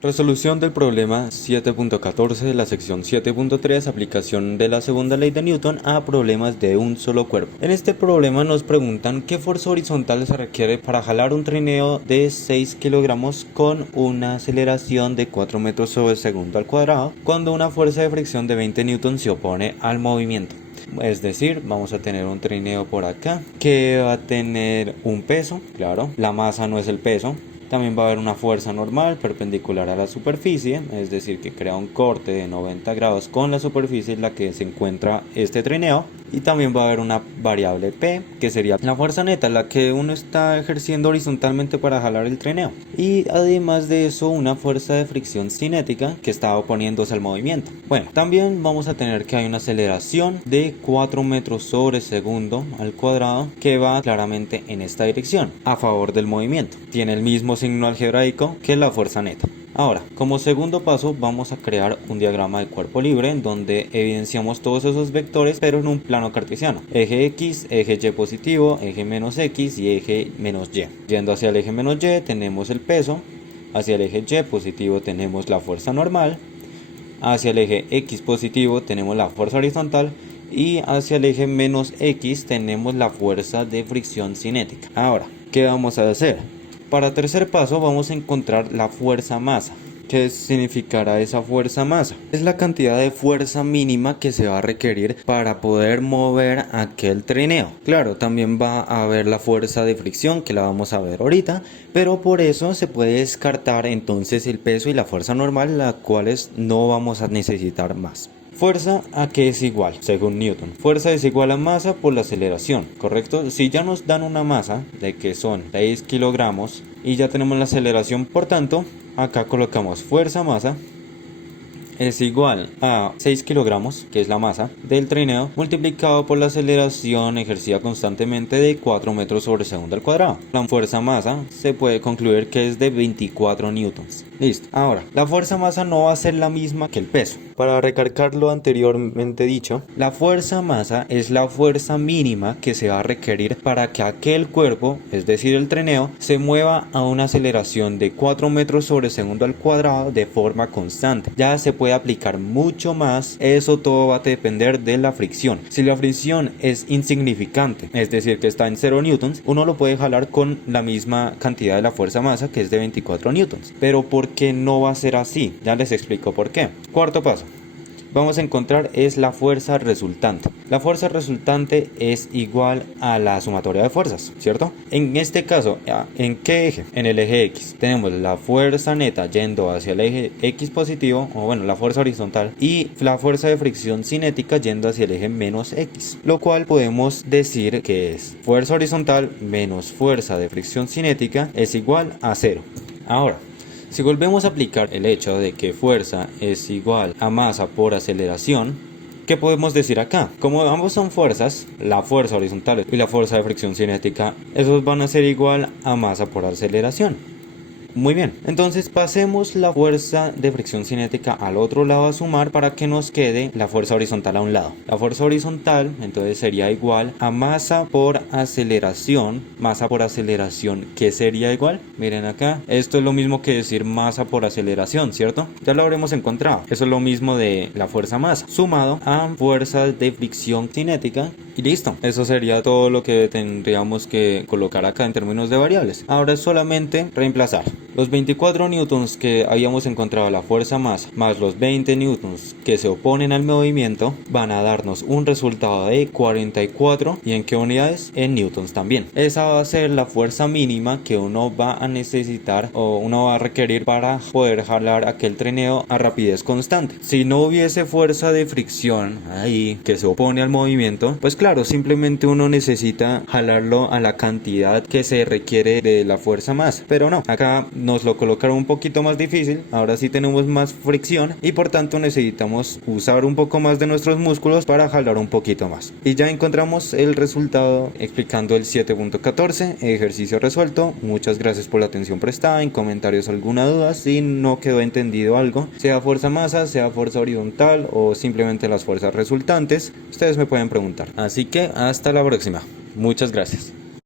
Resolución del problema 7.14 de la sección 7.3, aplicación de la segunda ley de Newton a problemas de un solo cuerpo. En este problema nos preguntan qué fuerza horizontal se requiere para jalar un trineo de 6 kilogramos con una aceleración de 4 metros sobre segundo al cuadrado cuando una fuerza de fricción de 20 newton se opone al movimiento. Es decir, vamos a tener un trineo por acá que va a tener un peso, claro, la masa no es el peso. También va a haber una fuerza normal perpendicular a la superficie, es decir, que crea un corte de 90 grados con la superficie en la que se encuentra este trineo. Y también va a haber una variable P, que sería la fuerza neta, la que uno está ejerciendo horizontalmente para jalar el trineo. Y además de eso, una fuerza de fricción cinética que está oponiéndose al movimiento. Bueno, también vamos a tener que hay una aceleración de 4 metros sobre segundo al cuadrado que va claramente en esta dirección, a favor del movimiento. Tiene el mismo signo algebraico que la fuerza neta. Ahora, como segundo paso vamos a crear un diagrama de cuerpo libre en donde evidenciamos todos esos vectores pero en un plano cartesiano. Eje X, eje Y positivo, eje menos X y eje menos Y. Yendo hacia el eje menos Y tenemos el peso, hacia el eje Y positivo tenemos la fuerza normal, hacia el eje X positivo tenemos la fuerza horizontal y hacia el eje menos X tenemos la fuerza de fricción cinética. Ahora, ¿qué vamos a hacer? Para tercer paso vamos a encontrar la fuerza masa. ¿Qué significará esa fuerza masa? Es la cantidad de fuerza mínima que se va a requerir para poder mover aquel trineo. Claro, también va a haber la fuerza de fricción que la vamos a ver ahorita, pero por eso se puede descartar entonces el peso y la fuerza normal, las cuales no vamos a necesitar más. Fuerza a qué es igual, según Newton. Fuerza es igual a masa por la aceleración, ¿correcto? Si ya nos dan una masa de que son 6 kilogramos y ya tenemos la aceleración, por tanto, acá colocamos fuerza masa es igual a 6 kilogramos, que es la masa del trineo, multiplicado por la aceleración ejercida constantemente de 4 metros sobre segundo al cuadrado. La fuerza masa se puede concluir que es de 24 newtons. Listo. Ahora, la fuerza masa no va a ser la misma que el peso. Para recalcar lo anteriormente dicho, la fuerza masa es la fuerza mínima que se va a requerir para que aquel cuerpo, es decir el trineo, se mueva a una aceleración de 4 metros sobre segundo al cuadrado de forma constante. Ya se puede aplicar mucho más, eso todo va a depender de la fricción. Si la fricción es insignificante, es decir que está en 0 newtons, uno lo puede jalar con la misma cantidad de la fuerza masa, que es de 24 newtons. Pero ¿por qué no va a ser así? Ya les explico por qué. Cuarto paso. Vamos a encontrar es la fuerza resultante. La fuerza resultante es igual a la sumatoria de fuerzas, ¿cierto? En este caso, ¿en qué eje? En el eje X. Tenemos la fuerza neta yendo hacia el eje X positivo, o bueno, la fuerza horizontal, y la fuerza de fricción cinética yendo hacia el eje menos X, lo cual podemos decir que es fuerza horizontal menos fuerza de fricción cinética es igual a 0. Ahora, si volvemos a aplicar el hecho de que fuerza es igual a masa por aceleración, ¿qué podemos decir acá? Como ambos son fuerzas, la fuerza horizontal y la fuerza de fricción cinética, esos van a ser igual a masa por aceleración. Muy bien, entonces pasemos la fuerza de fricción cinética al otro lado a sumar para que nos quede la fuerza horizontal a un lado. La fuerza horizontal entonces sería igual a masa por aceleración. Masa por aceleración, ¿qué sería igual? Miren acá, esto es lo mismo que decir masa por aceleración, ¿cierto? Ya lo habremos encontrado. Eso es lo mismo de la fuerza masa, sumado a fuerza de fricción cinética. Y listo, eso sería todo lo que tendríamos que colocar acá en términos de variables. Ahora es solamente reemplazar. Los 24 newtons que habíamos encontrado la fuerza masa más los 20 newtons que se oponen al movimiento van a darnos un resultado de 44. ¿Y en qué unidades? En newtons también. Esa va a ser la fuerza mínima que uno va a necesitar o uno va a requerir para poder jalar aquel trineo a rapidez constante. Si no hubiese fuerza de fricción ahí que se opone al movimiento, pues claro, simplemente uno necesita jalarlo a la cantidad que se requiere de la fuerza masa. Pero no, acá nos lo colocaron un poquito más difícil. Ahora sí tenemos más fricción y por tanto necesitamos usar un poco más de nuestros músculos para jalar un poquito más. Y ya encontramos el resultado explicando el 7.14, ejercicio resuelto. Muchas gracias por la atención prestada. En comentarios alguna duda si no quedó entendido algo, sea fuerza masa, sea fuerza horizontal o simplemente las fuerzas resultantes, ustedes me pueden preguntar. Así que hasta la próxima. Muchas gracias.